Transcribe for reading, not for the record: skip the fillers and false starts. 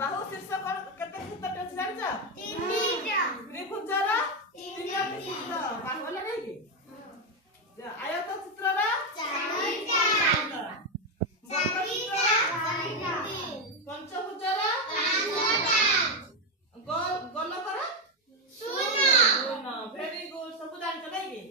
बाहु शीर्ष कोन केते सूत्र टच जानिଛ तीनटा त्रिभुजर तीनटी सूत्र बाहु वाला नहीं कि आयत चित्रर चारिटा चारिटा पंचभुजर पांचटा गोलकर शून्य वेरी गुड सब जानिଛ नहीं कि